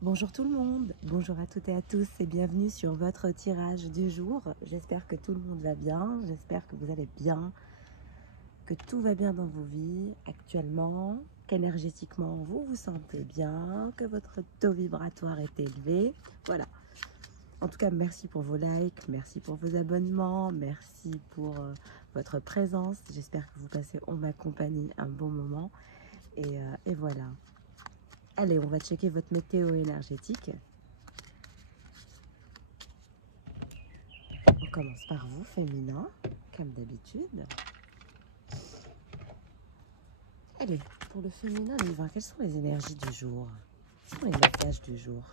Bonjour tout le monde, bonjour à toutes et à tous et bienvenue sur votre tirage du jour. J'espère que tout le monde va bien, j'espère que vous allez bien, que tout va bien dans vos vies actuellement, qu'énergétiquement vous vous sentez bien, que votre taux vibratoire est élevé. Voilà. En tout cas, merci pour vos likes, merci pour vos abonnements, merci pour votre présence. J'espère que vous passez en ma compagnie un bon moment. Et voilà. Allez, on va checker votre météo énergétique. On commence par vous, féminin, comme d'habitude. Allez, pour le féminin, Livre, quelles sont les énergies du jour? Quels sont les messages du jour?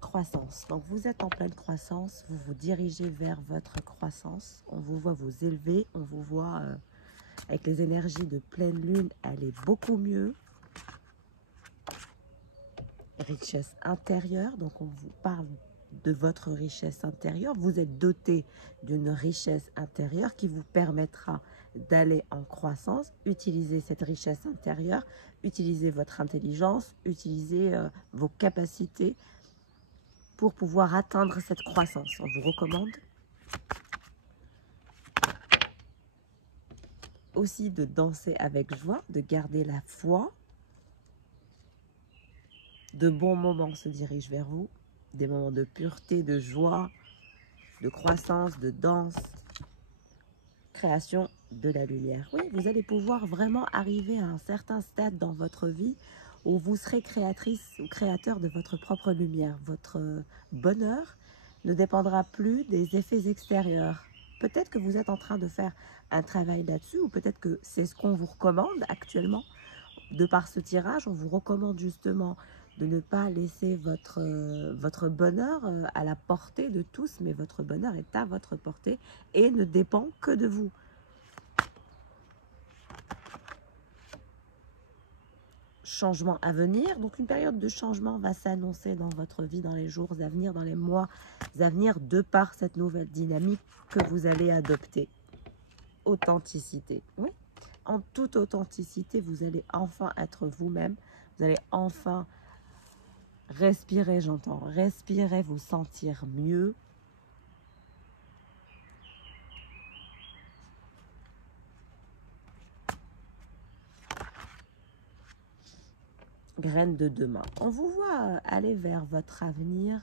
Croissance. Donc, vous êtes en pleine croissance, vous vous dirigez vers votre croissance. On vous voit vous élever, on vous voit avec les énergies de pleine lune, aller beaucoup mieux. Richesse intérieure, donc on vous parle de votre richesse intérieure. Vous êtes doté d'une richesse intérieure qui vous permettra d'aller en croissance. Utilisez cette richesse intérieure, utilisez votre intelligence, utilisez vos capacités pour pouvoir atteindre cette croissance. On vous recommande aussi de danser avec joie, de garder la foi. De bons moments se dirigent vers vous, des moments de pureté, de joie, de croissance, de danse, création de la lumière. Oui, vous allez pouvoir vraiment arriver à un certain stade dans votre vie où vous serez créatrice ou créateur de votre propre lumière. Votre bonheur ne dépendra plus des effets extérieurs. Peut-être que vous êtes en train de faire un travail là-dessus, ou peut-être que c'est ce qu'on vous recommande actuellement. De par ce tirage, on vous recommande justement de ne pas laisser votre bonheur à la portée de tous, mais votre bonheur est à votre portée et ne dépend que de vous. Changement à venir, donc une période de changement va s'annoncer dans votre vie, dans les jours à venir, dans les mois à venir, de par cette nouvelle dynamique que vous allez adopter. Authenticité, oui, en toute authenticité, vous allez enfin être vous-même, vous allez enfin respirer, j'entends, respirer, vous sentir mieux. Graine de demain. On vous voit aller vers votre avenir.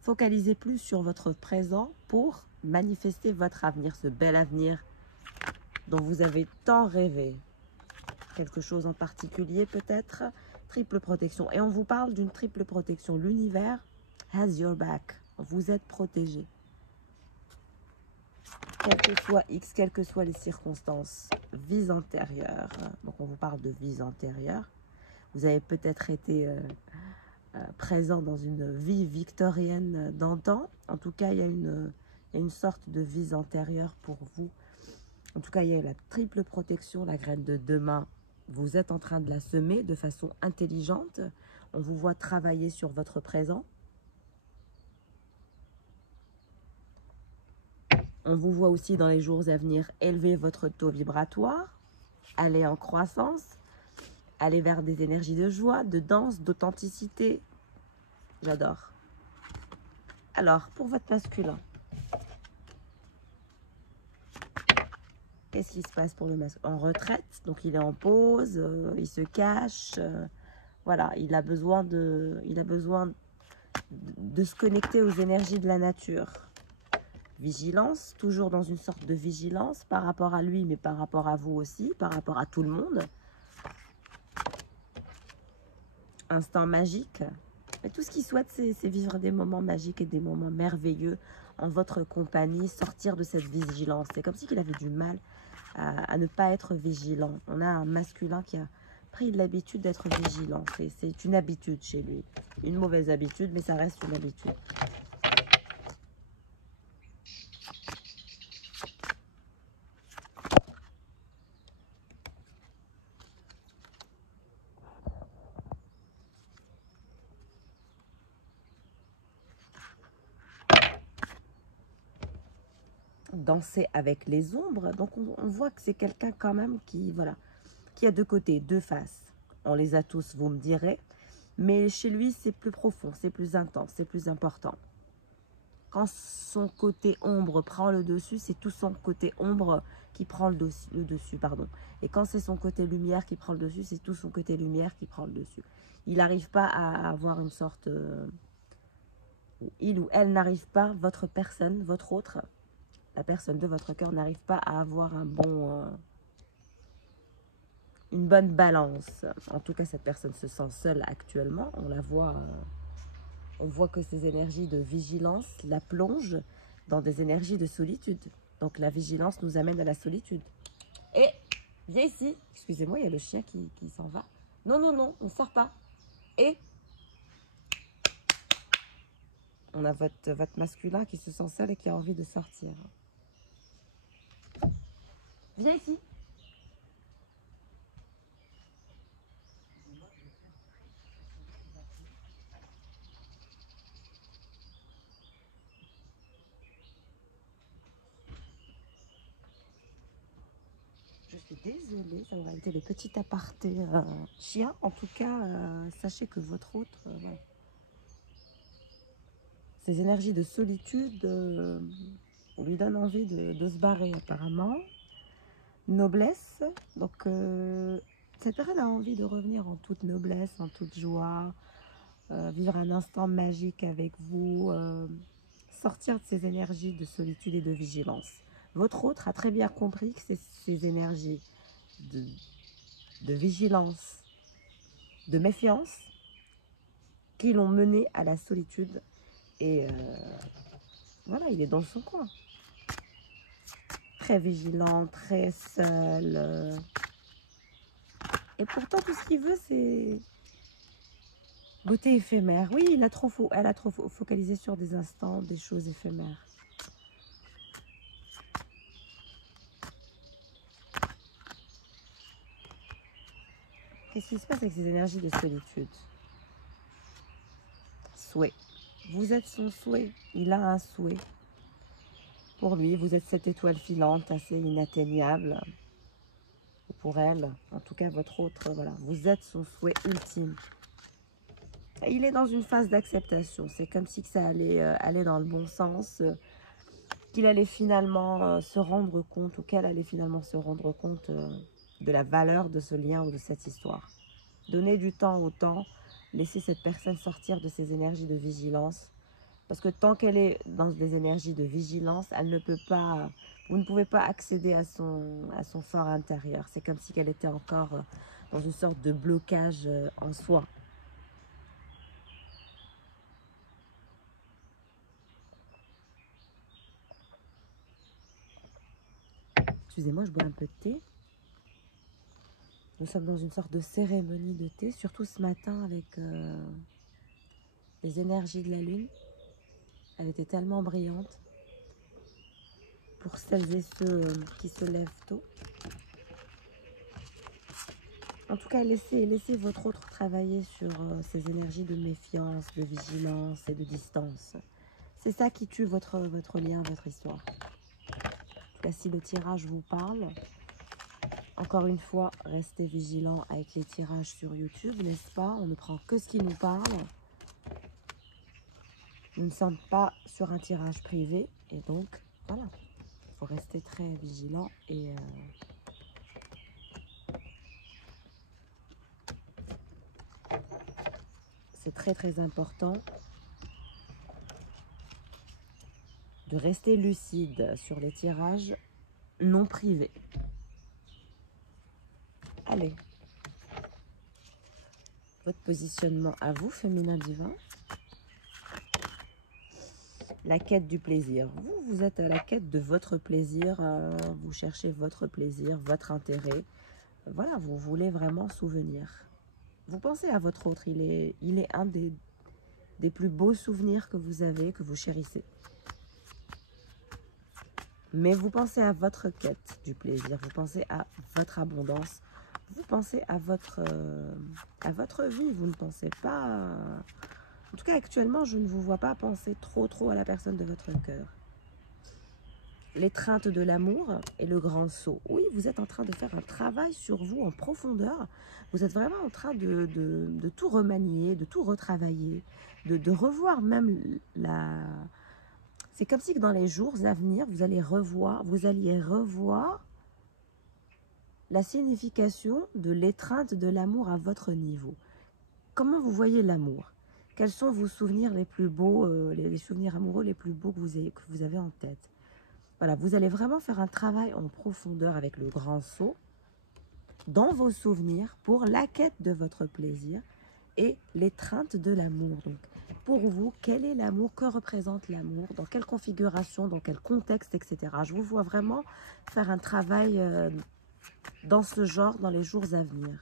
Focalisez plus sur votre présent pour manifester votre avenir, ce bel avenir dont vous avez tant rêvé. Quelque chose en particulier peut-être. Triple protection. Et on vous parle d'une triple protection. L'univers has your back. Vous êtes protégé. Quel que soit X, quelles que soient les circonstances. Vie antérieure. Donc on vous parle de vie antérieure. Vous avez peut-être été présent dans une vie victorienne d'antan. En tout cas, il y a une sorte de vie antérieure pour vous. En tout cas, il y a la triple protection, la graine de demain. Vous êtes en train de la semer de façon intelligente. On vous voit travailler sur votre présent. On vous voit aussi dans les jours à venir élever votre taux vibratoire, aller en croissance, aller vers des énergies de joie, de danse, d'authenticité. J'adore. Alors, pour votre masculin, qu'est-ce qui se passe pour le masculin? En retraite, donc il est en pause, il se cache. Voilà, il a besoin de se connecter aux énergies de la nature. Vigilance, toujours dans une sorte de vigilance par rapport à lui, mais par rapport à vous aussi, par rapport à tout le monde. Instant magique. Et tout ce qu'il souhaite, c'est vivre des moments magiques et des moments merveilleux en votre compagnie, sortir de cette vigilance. C'est comme si il avait du mal à ne pas être vigilant. On a un masculin qui a pris l'habitude d'être vigilant. C'est une habitude chez lui. Une mauvaise habitude, mais ça reste une habitude. Danser avec les ombres. Donc on voit que c'est quelqu'un quand même qui, voilà, qui a deux côtés, deux faces. On les a tous, vous me direz. Mais chez lui, c'est plus profond, c'est plus intense, c'est plus important. Quand son côté ombre prend le dessus, c'est tout son côté ombre qui prend le dessus. Et quand c'est son côté lumière qui prend le dessus, c'est tout son côté lumière qui prend le dessus. Il n'arrive pas à avoir une sorte... il ou elle n'arrive pas, votre personne, votre autre, la personne de votre cœur n'arrive pas à avoir une bonne balance. En tout cas, cette personne se sent seule actuellement. On la voit... on voit que ces énergies de vigilance la plongent dans des énergies de solitude. Donc la vigilance nous amène à la solitude. Et viens ici. Excusez-moi, il y a le chien qui s'en va. Non, non, non, on ne sort pas. Et on a votre masculin qui se sent seul et qui a envie de sortir. Viens ici. Je suis désolée, ça aurait été le petit aparté chien. En tout cas, sachez que votre autre, ouais. Ces énergies de solitude lui donnent envie de se barrer apparemment. Noblesse, donc cette personne a envie de revenir en toute noblesse, en toute joie, vivre un instant magique avec vous, sortir de ces énergies de solitude et de vigilance. Votre autre a très bien compris que c'est ces énergies de vigilance, de méfiance qui l'ont mené à la solitude et voilà, il est dans son coin. Très vigilant, très seul. Et pourtant, tout ce qu'il veut, c'est beauté éphémère. Oui, elle a trop focalisé sur des instants, des choses éphémères. Qu'est-ce qui se passe avec ces énergies de solitude? Souhait. Vous êtes son souhait. Il a un souhait. Pour lui, vous êtes cette étoile filante assez inatteignable. Pour elle, en tout cas votre autre, voilà. Vous êtes son souhait ultime. Et il est dans une phase d'acceptation. C'est comme si ça allait aller dans le bon sens. Qu'il allait finalement se rendre compte, ou qu'elle allait finalement se rendre compte de la valeur de ce lien ou de cette histoire. Donnez du temps au temps. Laissez cette personne sortir de ses énergies de vigilance. Parce que tant qu'elle est dans des énergies de vigilance, elle ne peut pas, vous ne pouvez pas accéder à son fort intérieur. C'est comme si elle était encore dans une sorte de blocage en soi. Excusez-moi, je bois un peu de thé. Nous sommes dans une sorte de cérémonie de thé, surtout ce matin avec les énergies de la lune. Elle était tellement brillante pour celles et ceux qui se lèvent tôt. En tout cas, laissez votre autre travailler sur ces énergies de méfiance, de vigilance et de distance. C'est ça qui tue votre lien, votre histoire. En tout cas, si le tirage vous parle, encore une fois, restez vigilants avec les tirages sur YouTube, n'est-ce pas? On ne prend que ce qui nous parle. Nous ne sommes pas sur un tirage privé. Et donc, voilà. Il faut rester très vigilant et... c'est très très important de rester lucide sur les tirages non privés. Allez, votre positionnement à vous, féminin divin. La quête du plaisir. Vous êtes à la quête de votre plaisir, vous cherchez votre plaisir, votre intérêt. Voilà, vous voulez vraiment souvenir. Vous pensez à votre autre, il est un des plus beaux souvenirs que vous avez, que vous chérissez. Mais vous pensez à votre quête du plaisir, vous pensez à votre abondance, vous pensez à votre vie, vous ne pensez pas... En tout cas, actuellement, je ne vous vois pas penser trop à la personne de votre cœur. l'étreinte de l'amour et le grand saut. Oui, vous êtes en train de faire un travail sur vous en profondeur. Vous êtes vraiment en train de tout remanier, de tout retravailler, de revoir même la... C'est comme si que dans les jours à venir, vous alliez revoir la signification de l'étreinte de l'amour à votre niveau. Comment vous voyez l'amour? Quels sont vos souvenirs les plus beaux, les souvenirs amoureux les plus beaux que vous avez en tête? Voilà, vous allez vraiment faire un travail en profondeur avec le grand saut dans vos souvenirs pour la quête de votre plaisir et l'étreinte de l'amour. Donc, pour vous, quel est l'amour? Que représente l'amour? Dans quelle configuration? Dans quel contexte? Etc. Je vous vois vraiment faire un travail dans ce genre dans les jours à venir.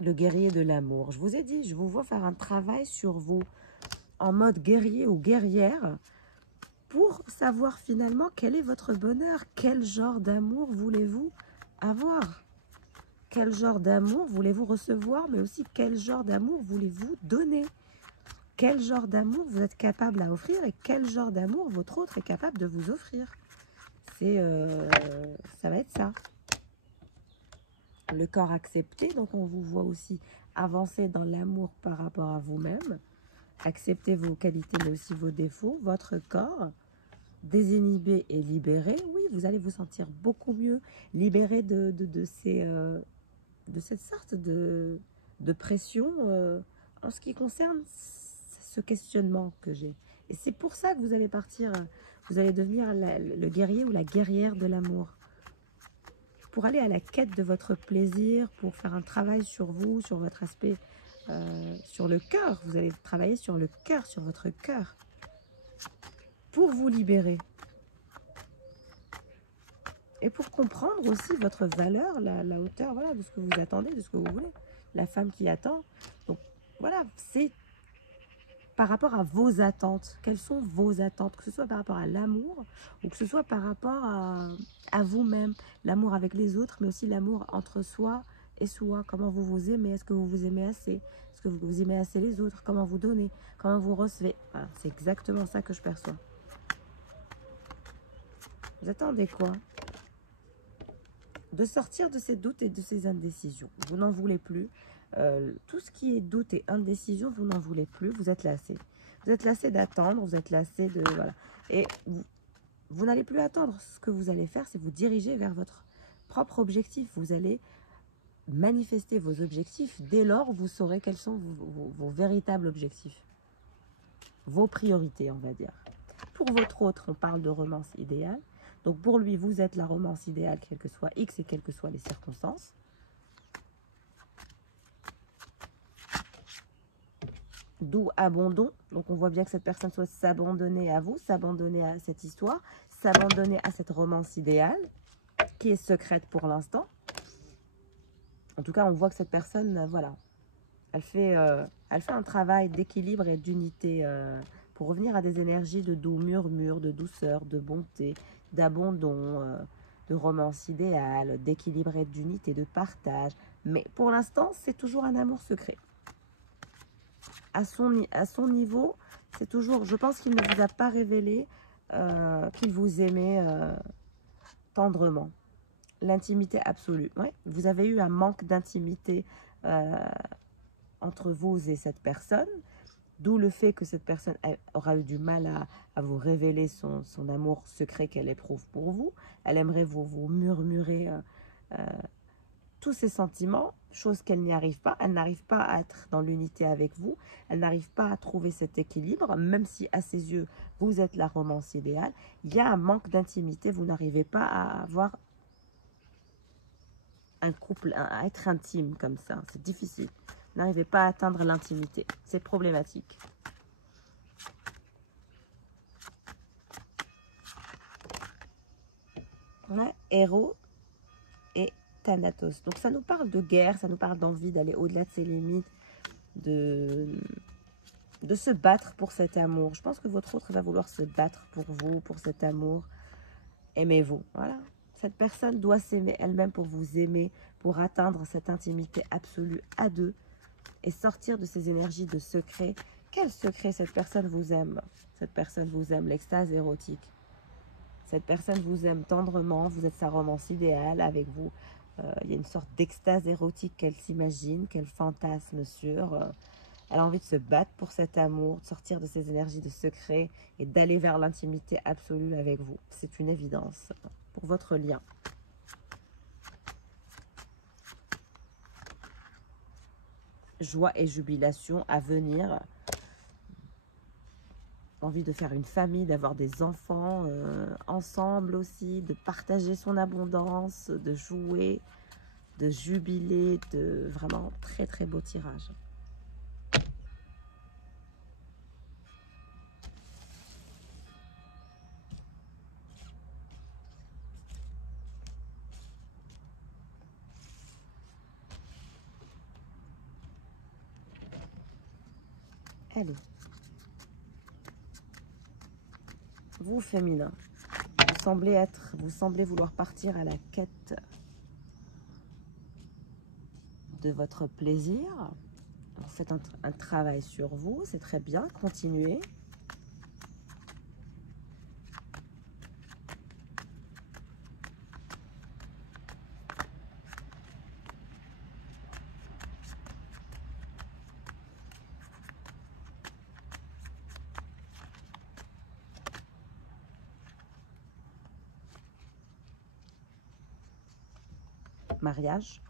Le guerrier de l'amour. Je vous ai dit, je vous vois faire un travail sur vous en mode guerrier ou guerrière pour savoir finalement quel est votre bonheur. Quel genre d'amour voulez-vous avoir? Quel genre d'amour voulez-vous recevoir? Mais aussi quel genre d'amour voulez-vous donner? Quel genre d'amour vous êtes capable à offrir et quel genre d'amour votre autre est capable de vous offrir? Ça va être ça. Le corps accepté, donc on vous voit aussi avancer dans l'amour par rapport à vous-même. Acceptez vos qualités mais aussi vos défauts, votre corps. Désinhibé et libéré, oui, vous allez vous sentir beaucoup mieux, libéré de cette sorte de pression en ce qui concerne ce questionnement que j'ai. Et c'est pour ça que vous allez partir, vous allez devenir le guerrier ou la guerrière de l'amour. Pour aller à la quête de votre plaisir, pour faire un travail sur vous, sur votre aspect, sur le cœur. Vous allez travailler sur le cœur, sur votre cœur. Pour vous libérer. Et pour comprendre aussi votre valeur, la hauteur, voilà, de ce que vous attendez, de ce que vous voulez. La femme qui attend. Donc voilà, c'est par rapport à vos attentes. Quelles sont vos attentes? Que ce soit par rapport à l'amour ou que ce soit par rapport à vous-même. L'amour avec les autres, mais aussi l'amour entre soi et soi. Comment vous vous aimez? Est-ce que vous vous aimez assez? Est-ce que vous aimez assez les autres? Comment vous donnez? Comment vous recevez? Voilà, c'est exactement ça que je perçois. Vous attendez quoi? De sortir de ces doutes et de ces indécisions. Vous n'en voulez plus. Tout ce qui est doute et indécision, vous n'en voulez plus. Vous êtes lassé. Vous êtes lassé d'attendre. Vous êtes lassé de... Voilà. Et vous n'allez plus attendre. Ce que vous allez faire, c'est vous diriger vers votre propre objectif. Vous allez manifester vos objectifs. Dès lors, vous saurez quels sont vos véritables objectifs. Vos priorités, on va dire. Pour votre autre, on parle de romance idéale. Donc pour lui, vous êtes la romance idéale, quel que soit X et quelles que soient les circonstances. D'où abandon. Donc on voit bien que cette personne soit s'abandonner à vous, s'abandonner à cette histoire, s'abandonner à cette romance idéale, qui est secrète pour l'instant. En tout cas, on voit que cette personne, voilà, elle fait un travail d'équilibre et d'unité pour revenir à des énergies de doux murmure, de douceur, de bonté, d'abandon, de romance idéale, d'équilibre et d'unité, de partage. Mais pour l'instant, c'est toujours un amour secret. À son niveau, c'est toujours, je pense qu'il ne vous a pas révélé qu'il vous aimait tendrement. L'intimité absolue. Ouais, vous avez eu un manque d'intimité entre vous et cette personne. D'où le fait que cette personne aura eu du mal à vous révéler son amour secret qu'elle éprouve pour vous. Elle aimerait vous murmurer tous ses sentiments, chose qu'elle n'y arrive pas. Elle n'arrive pas à être dans l'unité avec vous. Elle n'arrive pas à trouver cet équilibre, même si à ses yeux, vous êtes la romance idéale. Il y a un manque d'intimité. Vous n'arrivez pas à avoir un couple, à être intime comme ça. C'est difficile. Vous n'arrivez pas à atteindre l'intimité. C'est problématique. Ouais, héros et Thanatos. Donc ça nous parle de guerre, ça nous parle d'envie d'aller au-delà de ses limites, de se battre pour cet amour. Je pense que votre autre va vouloir se battre pour vous, pour cet amour. Aimez-vous, voilà. Cette personne doit s'aimer elle-même pour vous aimer, pour atteindre cette intimité absolue à deux. et sortir de ces énergies de secret. Quel secret? Cette personne vous aime. Cette personne vous aime, l'extase érotique. Cette personne vous aime tendrement, vous êtes sa romance idéale avec vous. Il y a une sorte d'extase érotique qu'elle s'imagine, qu'elle fantasme sur. Elle a envie de se battre pour cet amour, de sortir de ces énergies de secret et d'aller vers l'intimité absolue avec vous. C'est une évidence pour votre lien. Joie et jubilation à venir. Envie de faire une famille, d'avoir des enfants ensemble aussi, de partager son abondance, de jouer, de jubiler, de vraiment très très beau tirage. Allez. Vous, féminin, vous semblez vouloir partir à la quête de votre plaisir. Vous faites un travail sur vous, c'est très bien, continuez. Mariage.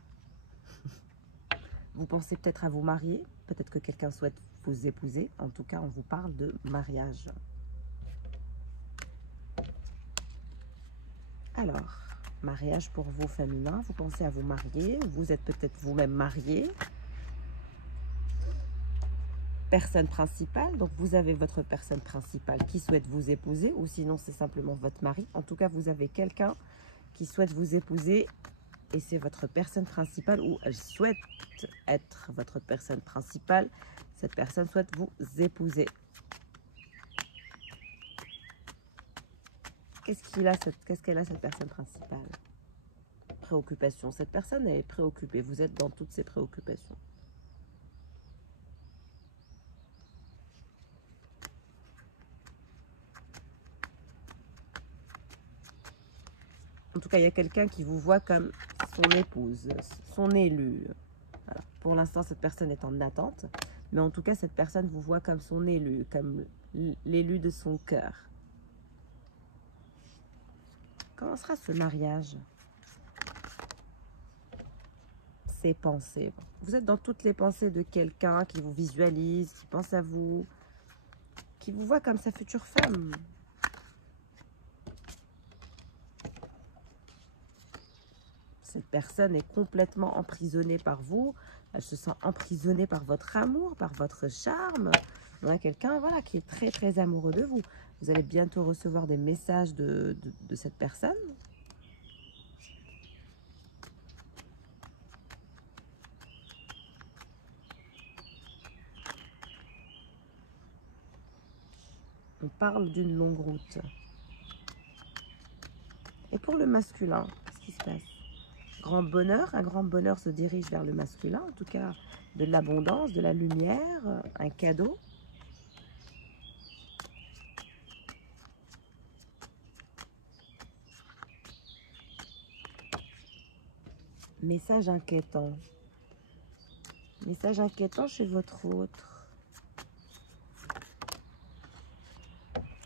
Vous pensez peut-être à vous marier, peut-être que quelqu'un souhaite vous épouser. En tout cas, on vous parle de mariage. Alors, mariage pour vous, féminin, vous pensez à vous marier, vous êtes peut-être vous-même marié. Personne principale, donc vous avez votre personne principale qui souhaite vous épouser, ou sinon c'est simplement votre mari. En tout cas, vous avez quelqu'un qui souhaite vous épouser et c'est votre personne principale, ou elle souhaite être votre personne principale. Cette personne souhaite vous épouser. Qu'est-ce qu'elle a, cette personne principale? Préoccupation. Cette personne est préoccupée. Vous êtes dans toutes ses préoccupations. En tout cas, il y a quelqu'un qui vous voit comme son épouse, son élu. Voilà. Pour l'instant, cette personne est en attente. Mais en tout cas, cette personne vous voit comme son élu, comme l'élu de son cœur. Comment sera ce mariage? Ses pensées. Vous êtes dans toutes les pensées de quelqu'un qui vous visualise, qui pense à vous, qui vous voit comme sa future femme. Cette personne est complètement emprisonnée par vous. Elle se sent emprisonnée par votre amour, par votre charme. On a quelqu'un, voilà, qui est très très amoureux de vous. Vous allez bientôt recevoir des messages de cette personne. On parle d'une longue route. Et pour le masculin, qu'est-ce qui se passe? Grand bonheur, un grand bonheur se dirige vers le masculin, en tout cas de l'abondance, de la lumière, un cadeau. Message inquiétant. Message inquiétant chez votre autre.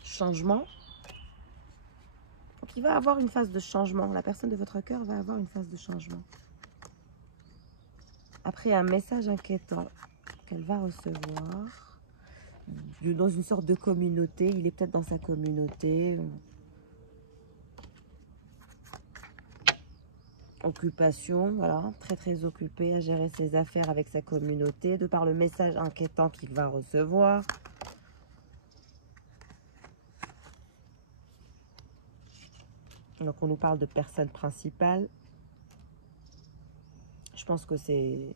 Changement. Donc il va avoir une phase de changement. La personne de votre cœur va avoir une phase de changement. Après, un message inquiétant qu'elle va recevoir dans une sorte de communauté. Il est peut-être dans sa communauté. Occupation, voilà, très très occupé à gérer ses affaires avec sa communauté, de par le message inquiétant qu'il va recevoir. Donc on nous parle de personne principale. Je pense que c'est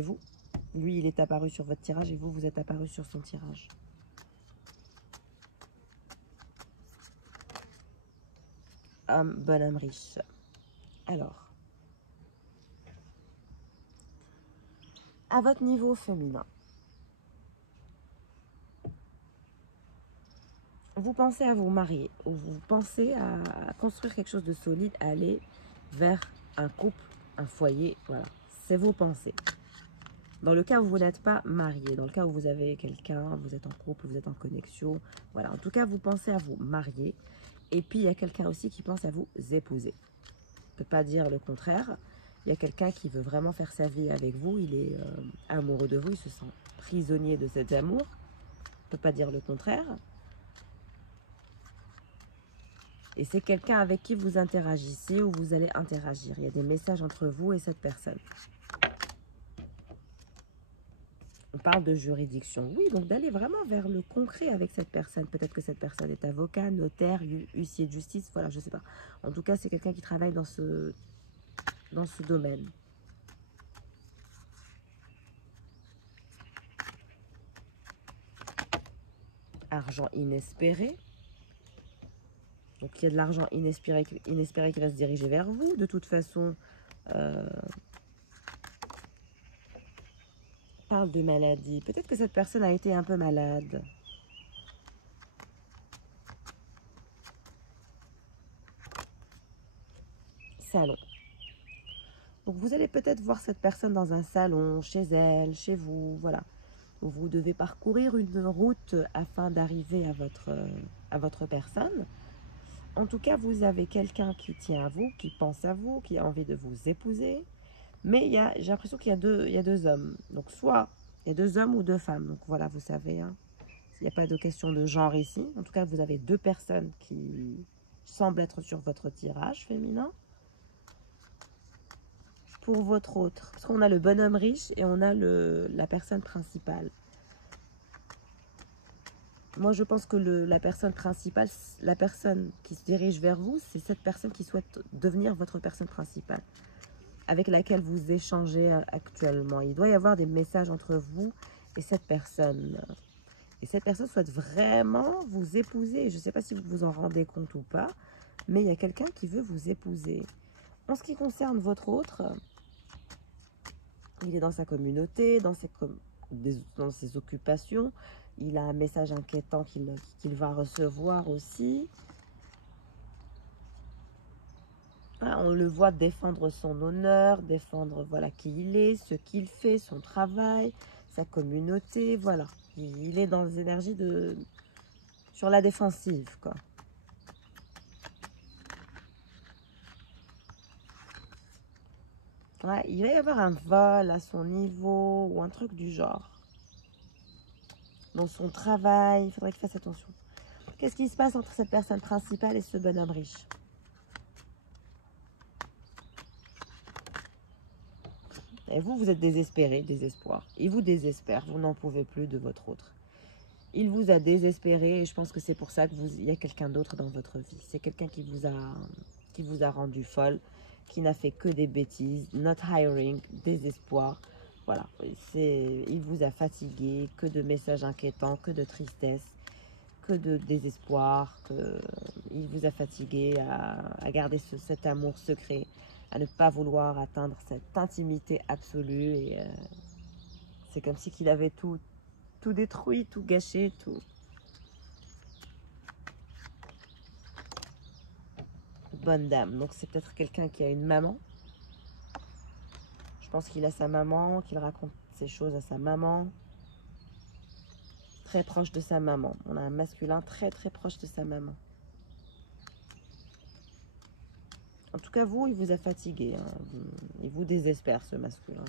vous. Lui, il est apparu sur votre tirage et vous, vous êtes apparu sur son tirage. Homme, bonhomme riche. Alors, À votre niveau féminin, vous pensez à vous marier ou vous pensez à construire quelque chose de solide, à aller vers un couple, un foyer, voilà, c'est vos pensées. Dans le cas où vous n'êtes pas marié, dans le cas où vous avez quelqu'un, vous êtes en couple, vous êtes en connexion, voilà, en tout cas vous pensez à vous marier. Et puis il y a quelqu'un aussi qui pense à vous épouser. Je ne peux pas dire le contraire. Il y a quelqu'un qui veut vraiment faire sa vie avec vous, il est amoureux de vous, il se sent prisonnier de cet amour. Je ne peux pas dire le contraire. Et c'est quelqu'un avec qui vous interagissez ou vous allez interagir. Il y a des messages entre vous et cette personne. On parle de juridiction. Oui, donc d'aller vraiment vers le concret avec cette personne. Peut-être que cette personne est avocat, notaire, huissier de justice, voilà, je ne sais pas. En tout cas, c'est quelqu'un qui travaille dans ce domaine. Argent inespéré. Donc, il y a de l'argent inespéré qui va se diriger vers vous. De toute façon, parle de maladie. Peut-être que cette personne a été un peu malade. Salon. Donc, vous allez peut-être voir cette personne dans un salon, chez elle, chez vous, voilà. Vous devez parcourir une route afin d'arriver à votre personne. En tout cas, vous avez quelqu'un qui tient à vous, qui pense à vous, qui a envie de vous épouser. Mais j'ai l'impression qu'il y a deux hommes. Donc, soit il y a deux hommes ou deux femmes. Donc, voilà, vous savez, hein, il n'y a pas de question de genre ici. En tout cas, vous avez deux personnes qui semblent être sur votre tirage féminin. Pour votre autre, parce qu'on a le bonhomme riche et on a la personne principale. Moi, je pense que la personne principale, la personne qui se dirige vers vous, c'est cette personne qui souhaite devenir votre personne principale, avec laquelle vous échangez actuellement. Il doit y avoir des messages entre vous et cette personne. Et cette personne souhaite vraiment vous épouser. Je ne sais pas si vous vous en rendez compte ou pas, mais il y a quelqu'un qui veut vous épouser. En ce qui concerne votre autre, il est dans sa communauté, dans ses occupations. Il a un message inquiétant qu'il va recevoir aussi. Ah, on le voit défendre son honneur, défendre voilà, qui il est, ce qu'il fait, son travail, sa communauté. Voilà, il est dans les énergies sur la défensive, quoi. Ouais, il va y avoir un vol à son niveau ou un truc du genre. Dans son travail, il faudrait qu'il fasse attention. Qu'est-ce qui se passe entre cette personne principale et ce bonhomme riche? Et vous, vous êtes désespéré, désespoir. Il vous désespère, vous n'en pouvez plus de votre autre. Il vous a désespéré et je pense que c'est pour ça qu'il y a quelqu'un d'autre dans votre vie. C'est quelqu'un qui vous a rendu folle, qui n'a fait que des bêtises, not hiring, désespoir. Voilà, il vous a fatigué, que de messages inquiétants, que de tristesse, que de désespoir. Il vous a fatigué à garder cet amour secret, à ne pas vouloir atteindre cette intimité absolue. Et c'est comme si qu'il avait tout détruit, tout gâché, tout. Bonne dame. Donc c'est peut-être quelqu'un qui a une maman. Je pense qu'il a sa maman, qu'il raconte ces choses à sa maman. Très proche de sa maman. On a un masculin très très proche de sa maman. En tout cas, vous, il vous a fatigué. Hein. Il vous désespère, ce masculin.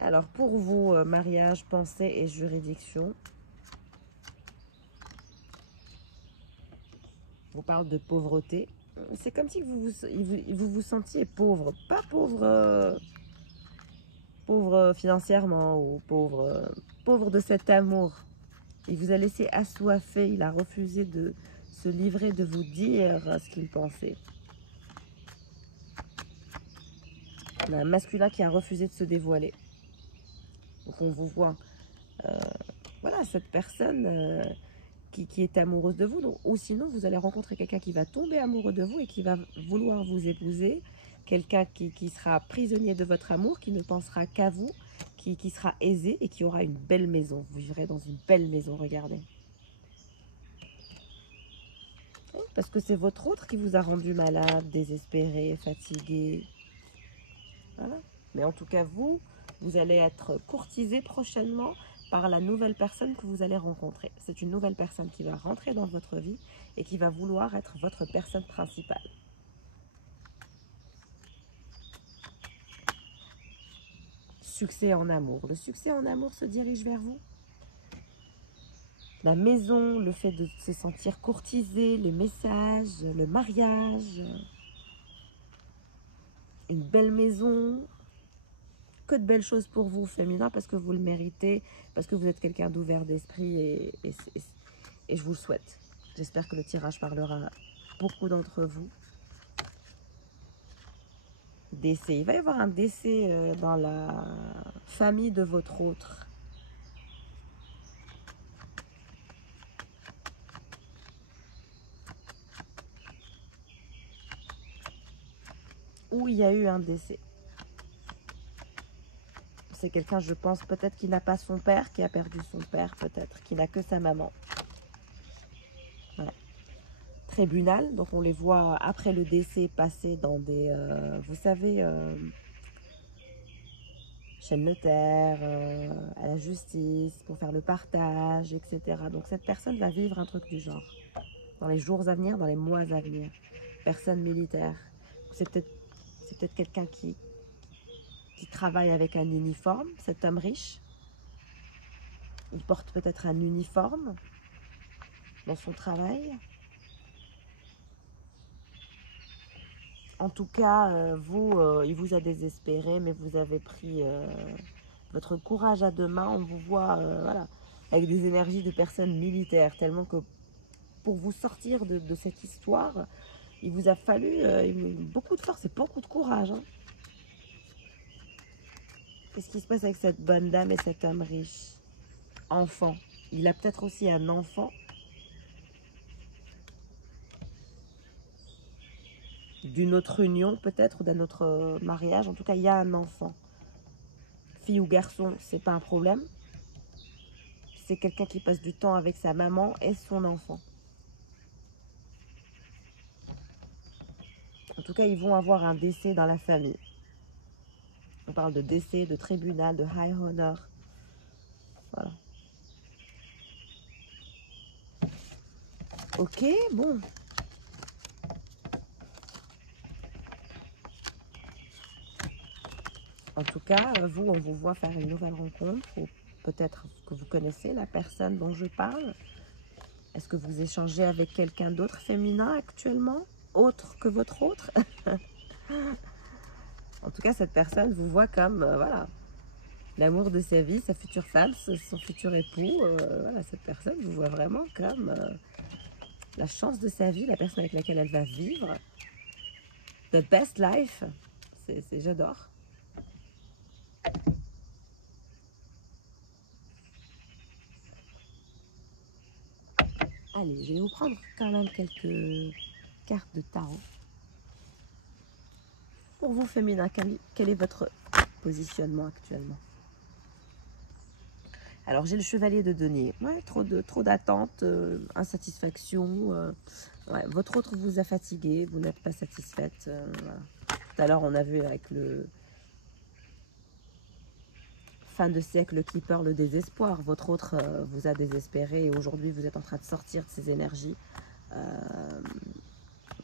Alors, pour vous, mariage, pensée et juridiction, vous parle de pauvreté. C'est comme si vous vous sentiez pauvre. Pas pauvre, pauvre financièrement ou pauvre de cet amour. Il vous a laissé assoiffé. Il a refusé de se livrer, de vous dire ce qu'il pensait. On a un masculin qui a refusé de se dévoiler. Donc on vous voit, voilà, cette personne qui est amoureuse de vous. Donc, ou sinon, vous allez rencontrer quelqu'un qui va tomber amoureux de vous et qui va vouloir vous épouser. quelqu'un qui sera prisonnier de votre amour, qui ne pensera qu'à vous, qui sera aisé et qui aura une belle maison. Vous vivrez dans une belle maison, regardez. Parce que c'est votre autre qui vous a rendu malade, désespéré, fatigué. Voilà. Mais en tout cas, vous allez être courtisé prochainement par la nouvelle personne que vous allez rencontrer. C'est une nouvelle personne qui va rentrer dans votre vie et qui va vouloir être votre personne principale. Succès en amour. Le succès en amour se dirige vers vous. La maison, le fait de se sentir courtisé, les messages, le mariage, une belle maison, que de belles choses pour vous, féminin, parce que vous le méritez, parce que vous êtes quelqu'un d'ouvert d'esprit et je vous le souhaite. J'espère que le tirage parlera à beaucoup d'entre vous. Décès. Il va y avoir un décès dans la famille de votre autre. Où il y a eu un décès. C'est quelqu'un, je pense, peut-être qui n'a pas son père, qui a perdu son père, peut-être, qui n'a que sa maman. Voilà. Tribunal, donc on les voit après le décès passer dans des, vous savez, chez le notaire, à la justice, pour faire le partage, etc. Donc cette personne va vivre un truc du genre, dans les jours à venir, dans les mois à venir. Personne militaire. C'est peut-être quelqu'un qui travaille avec un uniforme, cet homme riche. Il porte peut-être un uniforme dans son travail. En tout cas, il vous a désespéré, mais vous avez pris votre courage à deux mains. On vous voit voilà, avec des énergies de personnes militaires, tellement que pour vous sortir de cette histoire, il vous a fallu beaucoup de force et beaucoup de courage. Hein. Qu'est-ce qui se passe avec cette bonne dame et cet homme riche? Enfant. Il a peut-être aussi un enfant. D'une autre union peut-être, ou d'un autre mariage. En tout cas, il y a un enfant. Fille ou garçon, c'est pas un problème. C'est quelqu'un qui passe du temps avec sa maman et son enfant. En tout cas, ils vont avoir un décès dans la famille. On parle de décès, de tribunal, de high honor. Voilà. Ok, bon. En tout cas, vous, on vous voit faire une nouvelle rencontre, ou peut-être que vous connaissez la personne dont je parle. Est-ce que vous échangez avec quelqu'un d'autre féminin actuellement, autre que votre autre? En tout cas, cette personne vous voit comme, voilà, l'amour de sa vie, sa future femme, son futur époux. Voilà, cette personne vous voit vraiment comme la chance de sa vie, la personne avec laquelle elle va vivre. The best life. J'adore. Allez, je vais vous prendre quand même quelques cartes de tarot. Pour vous, féminin, quel est votre positionnement actuellement? Alors, j'ai le chevalier de denier. Ouais, trop d'attentes, insatisfaction. Ouais, votre autre vous a fatigué, vous n'êtes pas satisfaite. Voilà. Tout à l'heure, on a vu avec le fin de siècle Keeper le désespoir. Votre autre vous a désespéré et aujourd'hui, vous êtes en train de sortir de ces énergies.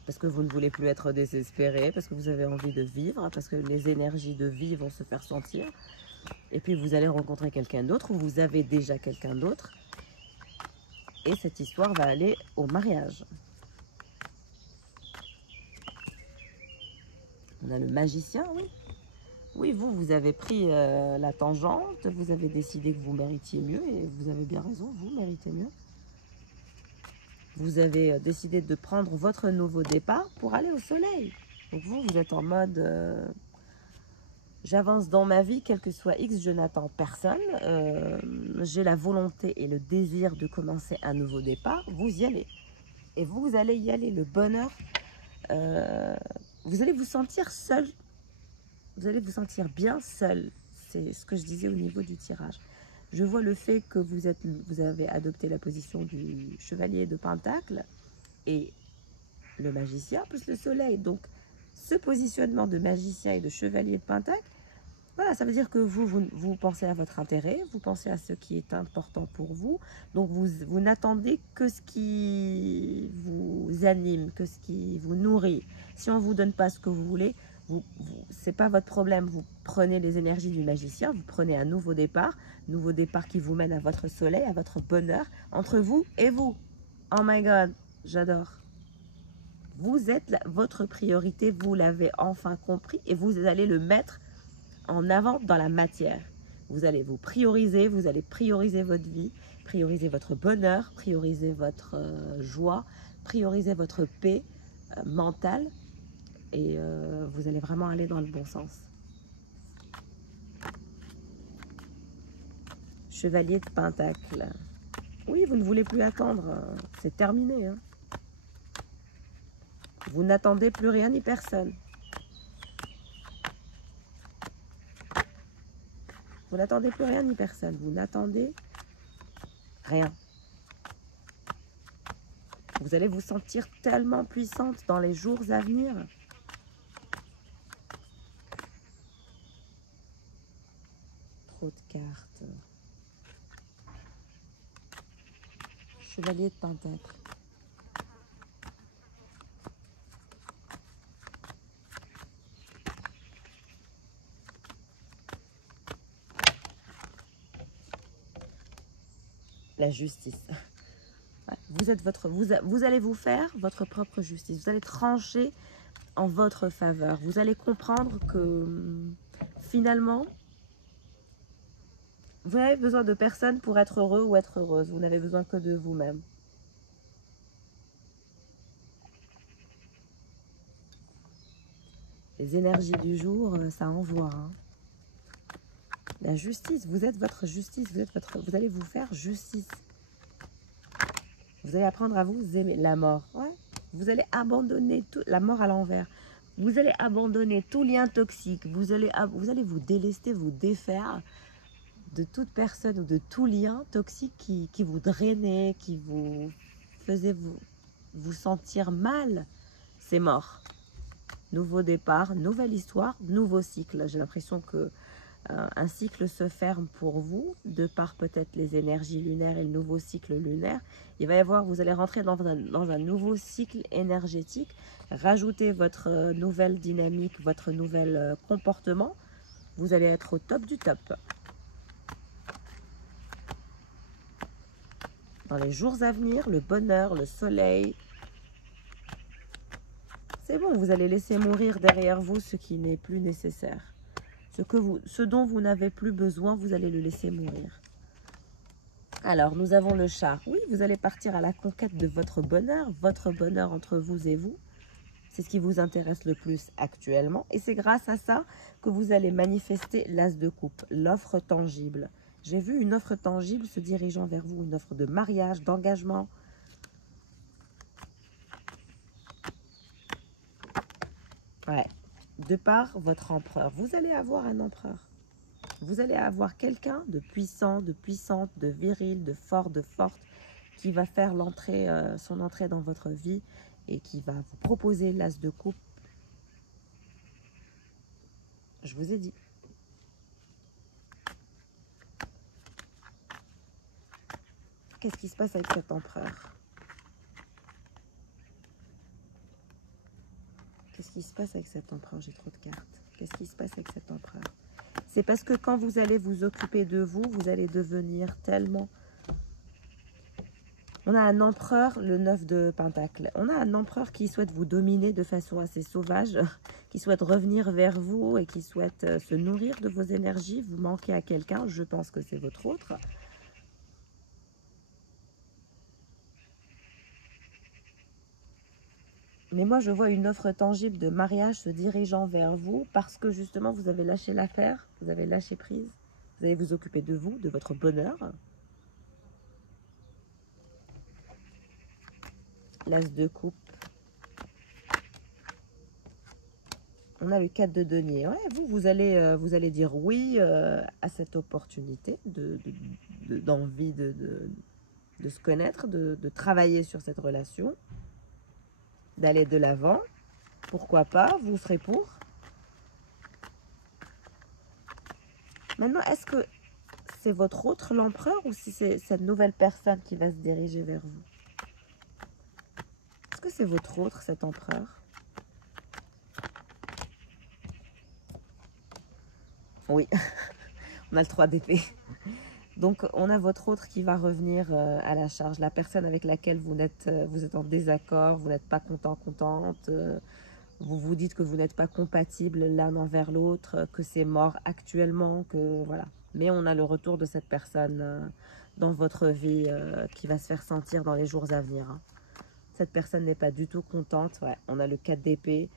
Parce que vous ne voulez plus être désespéré, parce que vous avez envie de vivre, parce que les énergies de vie vont se faire sentir. Et puis vous allez rencontrer quelqu'un d'autre, ou vous avez déjà quelqu'un d'autre. Et cette histoire va aller au mariage. On a le magicien, oui. Oui, vous avez pris la tangente, vous avez décidé que vous méritiez mieux, et vous avez bien raison, vous méritez mieux. Vous avez décidé de prendre votre nouveau départ pour aller au soleil. Donc vous êtes en mode, j'avance dans ma vie, quel que soit X, je n'attends personne. J'ai la volonté et le désir de commencer un nouveau départ. Vous y allez. Et vous allez y aller. Le bonheur vous allez vous sentir seul. Vous allez vous sentir bien seul. C'est ce que je disais au niveau du tirage. Je vois le fait que vous avez adopté la position du chevalier de Pentacle et le magicien plus le soleil. Donc, ce positionnement de magicien et de chevalier de Pentacle, voilà, ça veut dire que vous pensez à votre intérêt, vous pensez à ce qui est important pour vous. Donc, vous n'attendez que ce qui vous anime, que ce qui vous nourrit. Si on ne vous donne pas ce que vous voulez, ce n'est pas votre problème. Vous prenez les énergies du magicien, vous prenez un nouveau départ qui vous mène à votre soleil, à votre bonheur, entre vous et vous. Oh my God, j'adore. Vous êtes votre priorité, vous l'avez enfin compris et vous allez le mettre en avant dans la matière. Vous allez vous prioriser, vous allez prioriser votre vie, prioriser votre bonheur, prioriser votre joie, prioriser votre paix mentale et vous allez vraiment aller dans le bon sens. Chevalier de Pentacle. Oui, vous ne voulez plus attendre, c'est terminé. Hein. Vous n'attendez plus rien ni personne. Vous n'attendez plus rien ni personne. Vous n'attendez rien. Vous allez vous sentir tellement puissante dans les jours à venir. Trop de cartes. Chevalier de Pentacle. La justice. Vous allez vous faire votre propre justice. Vous allez trancher en votre faveur. Vous allez comprendre que finalement, vous n'avez besoin de personne pour être heureux ou être heureuse. Vous n'avez besoin que de vous-même. Les énergies du jour, ça envoie. Hein. La justice, vous êtes votre justice. Vous allez vous faire justice. Vous allez apprendre à vous aimer. La mort. Ouais. Vous allez abandonner la mort à l'envers. Vous allez abandonner tout lien toxique. Vous allez vous délester, vous défaire de toute personne ou de tout lien toxique qui vous drainait, qui vous faisait vous sentir mal. C'est mort. Nouveau départ, nouvelle histoire, nouveau cycle. J'ai l'impression que un cycle se ferme pour vous, de par peut-être les énergies lunaires et le nouveau cycle lunaire. Il va y avoir, vous allez rentrer dans un nouveau cycle énergétique, rajouter votre nouvelle dynamique, votre nouvel comportement. Vous allez être au top du top. Dans les jours à venir, le bonheur, le soleil. C'est bon, vous allez laisser mourir derrière vous ce qui n'est plus nécessaire. Ce dont vous n'avez plus besoin, vous allez le laisser mourir. Alors, nous avons le char. Oui, vous allez partir à la conquête de votre bonheur entre vous et vous. C'est ce qui vous intéresse le plus actuellement. Et c'est grâce à ça que vous allez manifester l'as de coupe, l'offre tangible. J'ai vu une offre tangible se dirigeant vers vous, une offre de mariage, d'engagement. Ouais. De par votre empereur, vous allez avoir un empereur. Vous allez avoir quelqu'un de puissant, de puissante, de viril, de fort, de forte, qui va faire son entrée dans votre vie et qui va vous proposer l'as de coupe. Je vous ai dit. Qu'est-ce qui se passe avec cet empereur? Qu'est-ce qui se passe avec cet empereur? J'ai trop de cartes. Qu'est-ce qui se passe avec cet empereur? C'est parce que quand vous allez vous occuper de vous, vous allez devenir tellement... On a un empereur, le 9 de Pentacle. On a un empereur qui souhaite vous dominer de façon assez sauvage, qui souhaite revenir vers vous et qui souhaite se nourrir de vos énergies. Vous manquez à quelqu'un, je pense que c'est votre autre. Mais moi, je vois une offre tangible de mariage se dirigeant vers vous parce que justement, vous avez lâché l'affaire, vous avez lâché prise. Vous allez vous occuper de vous, de votre bonheur. L'as de coupe. On a le 4 de denier. Ouais, vous allez dire oui à cette opportunité d'envie de se connaître, de travailler sur cette relation, d'aller de l'avant. Pourquoi pas, vous serez pour. Maintenant, est-ce que c'est votre autre l'empereur ou si c'est cette nouvelle personne qui va se diriger vers vous? Est-ce que c'est votre autre, cet empereur? Oui, on a le 3 d'épée. Donc, on a votre autre qui va revenir à la charge. La personne avec laquelle vous êtes en désaccord, vous n'êtes pas content, contente. Vous vous dites que vous n'êtes pas compatibles l'un envers l'autre, que c'est mort actuellement, que voilà. Mais on a le retour de cette personne dans votre vie qui va se faire sentir dans les jours à venir. Hein. Cette personne n'est pas du tout contente. Ouais, on a le 4 d'épée.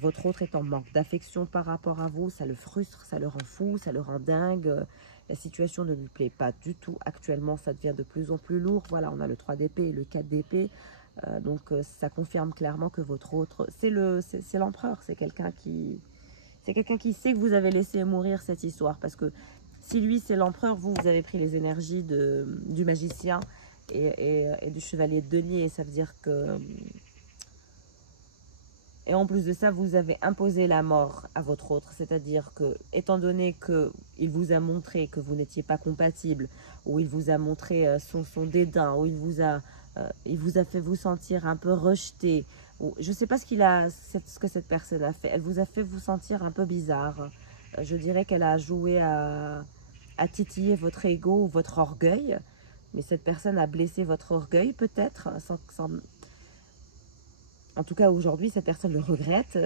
Votre autre est en manque d'affection par rapport à vous. Ça le frustre, ça le rend fou, ça le rend dingue. La situation ne lui plaît pas du tout. Actuellement, ça devient de plus en plus lourd. Voilà, on a le 3 d'épée et le 4 d'épée. Donc, ça confirme clairement que votre autre, c'est l'empereur. C'est quelqu'un qui sait que vous avez laissé mourir cette histoire. Parce que si lui, c'est l'empereur, vous avez pris les énergies du magicien et du chevalier de denier. Et ça veut dire que... Et en plus de ça, vous avez imposé la mort à votre autre. C'est-à-dire que, étant donné qu'il vous a montré que vous n'étiez pas compatible, ou il vous a montré son dédain, ou il vous a fait vous sentir un peu rejeté, ou, je ne sais pas ce que cette personne a fait. Elle vous a fait vous sentir un peu bizarre. Je dirais qu'elle a joué à titiller votre ego ou votre orgueil. Mais cette personne a blessé votre orgueil peut-être, en tout cas, aujourd'hui, cette personne le regrette. Il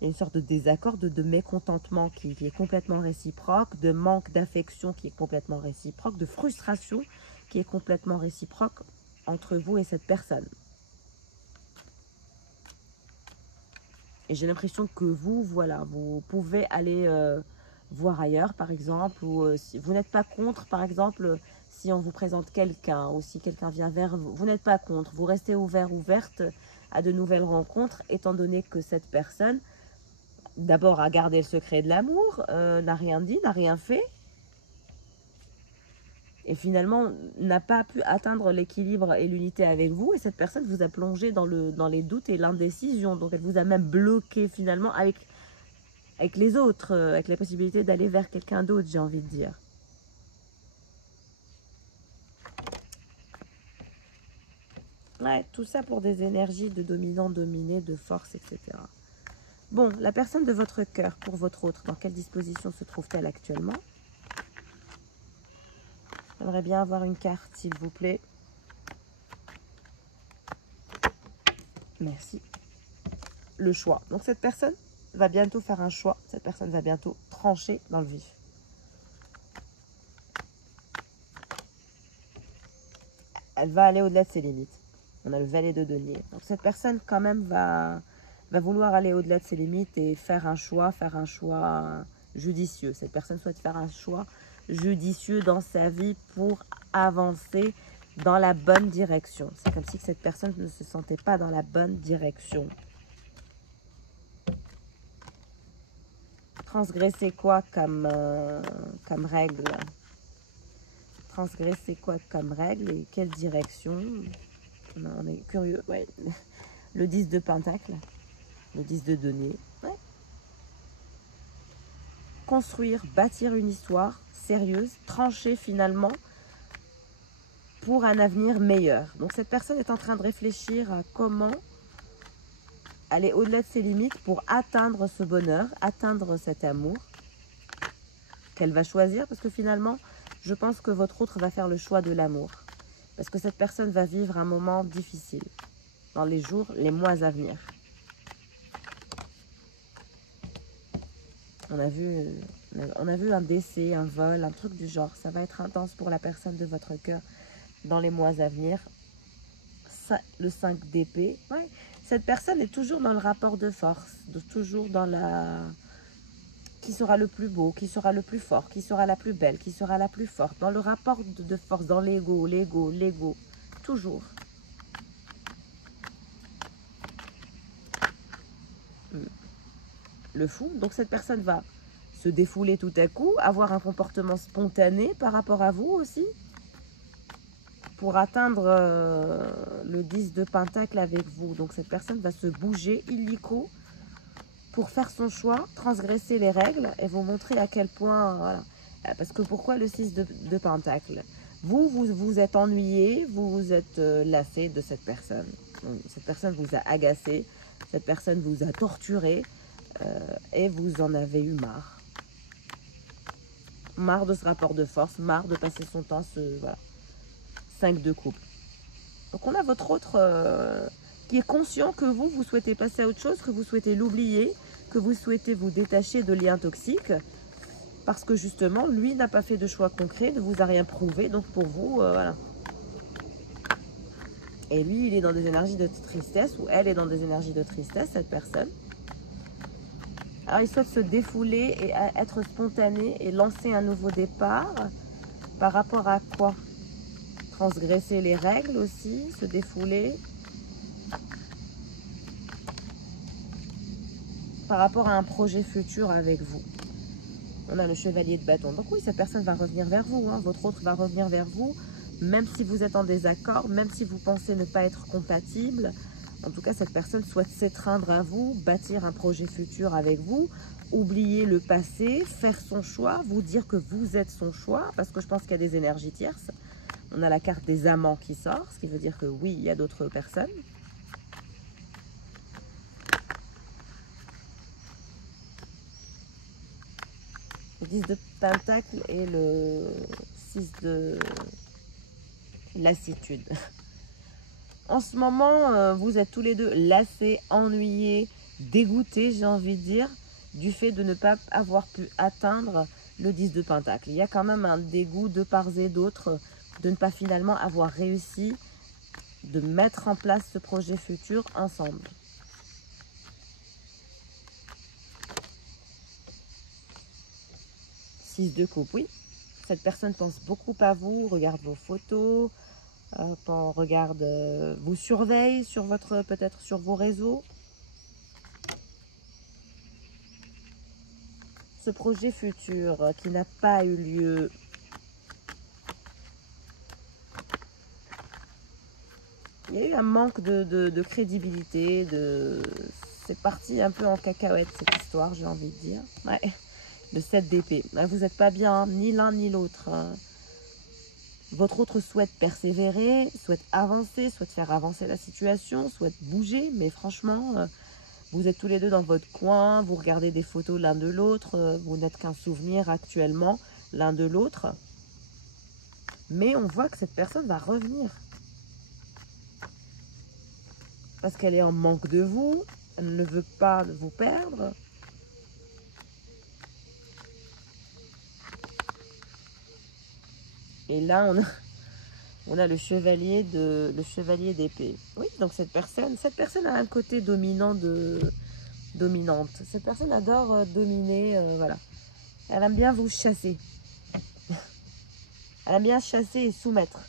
y a une sorte de désaccord, de mécontentement qui est complètement réciproque, de manque d'affection qui est complètement réciproque, de frustration qui est complètement réciproque entre vous et cette personne. Et j'ai l'impression que vous, voilà, vous pouvez aller voir ailleurs, par exemple, ou si vous n'êtes pas contre, par exemple, si on vous présente quelqu'un, ou si quelqu'un vient vers vous, vous n'êtes pas contre, vous restez ouverte à de nouvelles rencontres, étant donné que cette personne, d'abord, a gardé le secret de l'amour, n'a rien dit, n'a rien fait, et finalement, n'a pas pu atteindre l'équilibre et l'unité avec vous, et cette personne vous a plongé dans les doutes et l'indécision, donc elle vous a même bloqué finalement avec les autres, avec la possibilité d'aller vers quelqu'un d'autre, j'ai envie de dire. Ouais, tout ça pour des énergies de dominant, dominé, de force, etc. Bon, la personne de votre cœur pour votre autre, dans quelle disposition se trouve-t-elle actuellement? J'aimerais bien avoir une carte, s'il vous plaît. Merci. Le choix. Donc cette personne va bientôt faire un choix. Cette personne va bientôt trancher dans le vif. Elle va aller au-delà de ses limites. On a le valet de denier. Donc cette personne quand même va vouloir aller au-delà de ses limites et faire un choix judicieux. Cette personne souhaite faire un choix judicieux dans sa vie pour avancer dans la bonne direction. C'est comme si cette personne ne se sentait pas dans la bonne direction. Transgresser quoi comme règle? Transgresser quoi comme règle et quelle direction? On est curieux, ouais. Le 10 de pentacle, le 10 de denier. Ouais. Construire, bâtir une histoire sérieuse, trancher finalement pour un avenir meilleur. Donc cette personne est en train de réfléchir à comment aller au-delà de ses limites pour atteindre ce bonheur, atteindre cet amour qu'elle va choisir, parce que finalement, je pense que votre autre va faire le choix de l'amour. Parce que cette personne va vivre un moment difficile dans les jours, les mois à venir. On a vu un décès, un vol, un truc du genre. Ça va être intense pour la personne de votre cœur dans les mois à venir. Le 5 d'épée. Ouais. Cette personne est toujours dans le rapport de force, toujours dans la... Qui sera le plus beau, qui sera le plus fort, qui sera la plus belle, qui sera la plus forte. Dans le rapport de force, dans l'ego, toujours. le fou. Donc cette personne va se défouler tout à coup, avoir un comportement spontané par rapport à vous aussi, pour atteindre le 10 de Pentacle avec vous. Donc cette personne va se bouger illico pour faire son choix, transgresser les règles et vous montrer à quel point, voilà. Parce que pourquoi le 6 de Pentacle? Vous êtes ennuyé, vous vous êtes lassé de cette personne. Donc, cette personne vous a agacé, cette personne vous a torturé et vous en avez eu marre. Marre de ce rapport de force, marre de passer son temps, voilà. 5 de coupe. Donc on a votre autre qui est conscient que vous souhaitez passer à autre chose, que vous souhaitez l'oublier, que vous souhaitez vous détacher de liens toxiques, parce que justement, lui n'a pas fait de choix concret, ne vous a rien prouvé, donc pour vous, voilà. Et lui, il est dans des énergies de tristesse, ou elle est dans des énergies de tristesse, cette personne. Alors, il souhaite se défouler et être spontané et lancer un nouveau départ. Par rapport à quoi? Transgresser les règles aussi, se défouler. Par rapport à un projet futur avec vous. On a le chevalier de bâton. Donc oui, cette personne va revenir vers vous. Hein. Votre autre va revenir vers vous. Même si vous êtes en désaccord, même si vous pensez ne pas être compatible. En tout cas, cette personne souhaite s'étreindre à vous, bâtir un projet futur avec vous, oublier le passé, faire son choix, vous dire que vous êtes son choix, parce que je pense qu'il y a des énergies tierces. On a la carte des amants qui sort, ce qui veut dire que oui, il y a d'autres personnes. Le 10 de Pentacle et le 6 de lassitude. En ce moment, vous êtes tous les deux lassés, ennuyés, dégoûtés, j'ai envie de dire, du fait de ne pas avoir pu atteindre le 10 de Pentacle. Il y a quand même un dégoût de part et d'autre de ne pas finalement avoir réussi de mettre en place ce projet futur ensemble. De coupe, oui. Cette personne pense beaucoup à vous, regarde vos photos, vous surveille sur votre, peut-être sur vos réseaux. Ce projet futur qui n'a pas eu lieu. Il y a eu un manque de crédibilité, c'est parti un peu en cacahuète cette histoire, j'ai envie de dire. Ouais. Le 7 d'épée. Vous n'êtes pas bien, hein, ni l'un ni l'autre. Votre autre souhaite persévérer, souhaite avancer, souhaite faire avancer la situation, souhaite bouger. Mais franchement, vous êtes tous les deux dans votre coin, vous regardez des photos l'un de l'autre. Vous n'êtes qu'un souvenir actuellement l'un de l'autre. Mais on voit que cette personne va revenir. Parce qu'elle est en manque de vous. Elle ne veut pas vous perdre. Et là, on a le chevalier d'épée. Oui, donc cette personne a un côté dominante. Cette personne adore dominer, voilà. Elle aime bien vous chasser. Elle aime bien chasser et soumettre.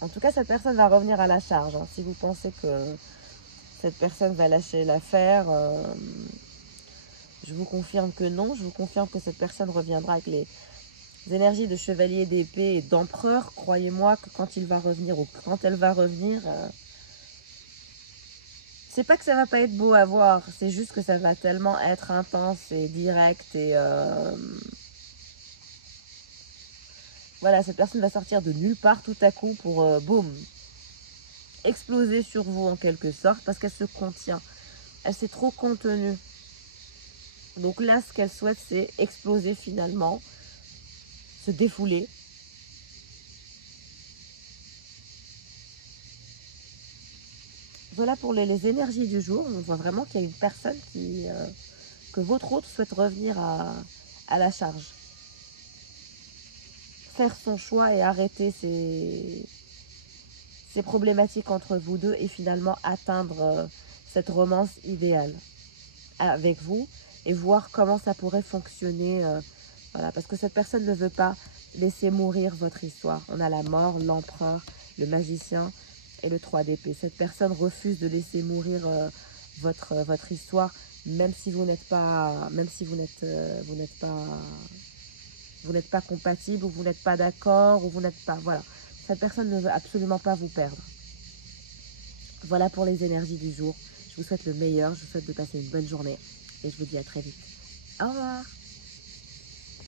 En tout cas, cette personne va revenir à la charge. Hein. Si vous pensez que cette personne va lâcher l'affaire... je vous confirme que non, je vous confirme que cette personne reviendra avec les énergies de chevalier d'épée et d'empereur. Croyez-moi que quand il va revenir ou quand elle va revenir, c'est pas que ça va pas être beau à voir, c'est juste que ça va tellement être intense et direct et voilà, cette personne va sortir de nulle part tout à coup pour boum, exploser sur vous en quelque sorte parce qu'elle se contient, elle s'est trop contenue. Donc là, ce qu'elle souhaite, c'est exploser finalement, se défouler. Voilà pour les énergies du jour. On voit vraiment qu'il y a une personne que votre autre souhaite revenir à la charge. Faire son choix et arrêter ces problématiques entre vous deux et finalement atteindre cette romance idéale avec vous. Et voir comment ça pourrait fonctionner. Voilà, parce que cette personne ne veut pas laisser mourir votre histoire. On a la mort, l'empereur, le magicien. et le 3 d'épée. Cette personne refuse de laisser mourir votre histoire, même si vous n'êtes pas, vous n'êtes pas compatible, ou vous n'êtes pas d'accord, ou vous n'êtes pas, voilà. Cette personne ne veut absolument pas vous perdre. Voilà pour les énergies du jour. Je vous souhaite le meilleur, je vous souhaite de passer une bonne journée et je vous dis à très vite. Au revoir.